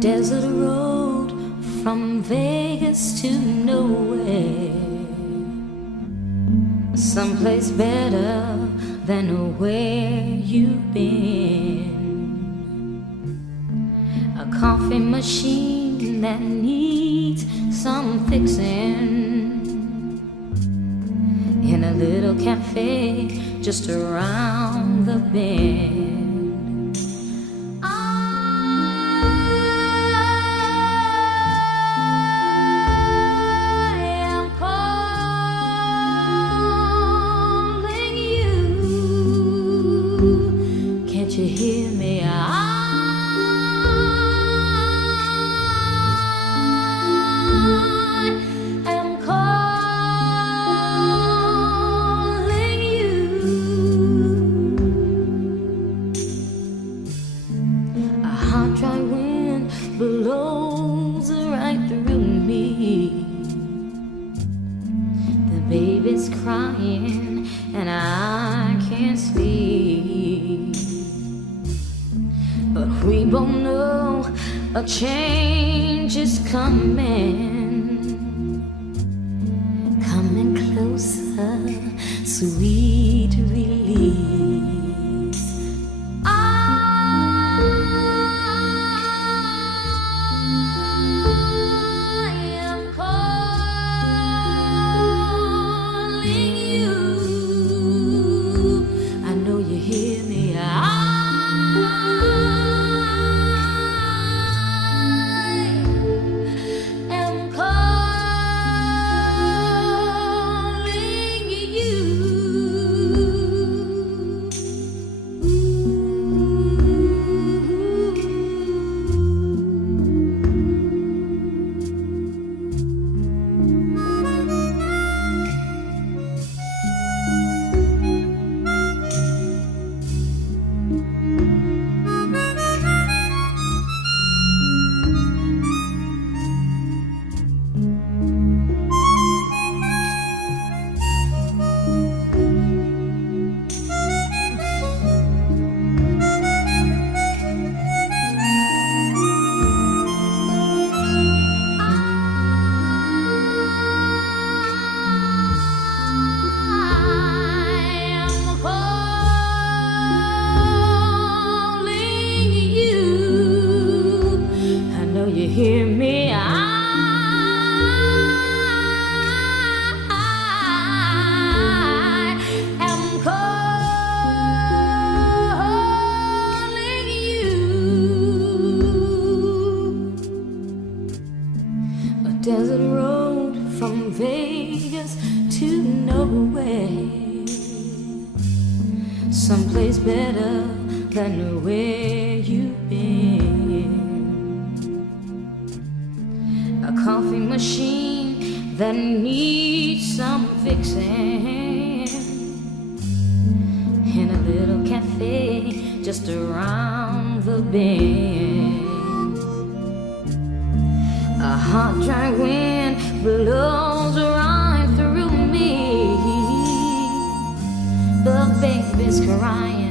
desert road from Vegas to nowhere, someplace better than where you've been. A coffee machine that needs some fixing in a little cafe just around the bend. You hear me? I am calling you. A hot, dry wind blows right through me. The baby's crying and I can't sleep. But we both know a change is coming, coming closer, sweet release. I am calling you. I know you hear me. Hear me? I am calling you. A desert road from Vegas to nowhere, someplace better than where you've been. A coffee machine that needs some fixing in a little cafe just around the bend. A hot, dry wind blows right through me. The baby's crying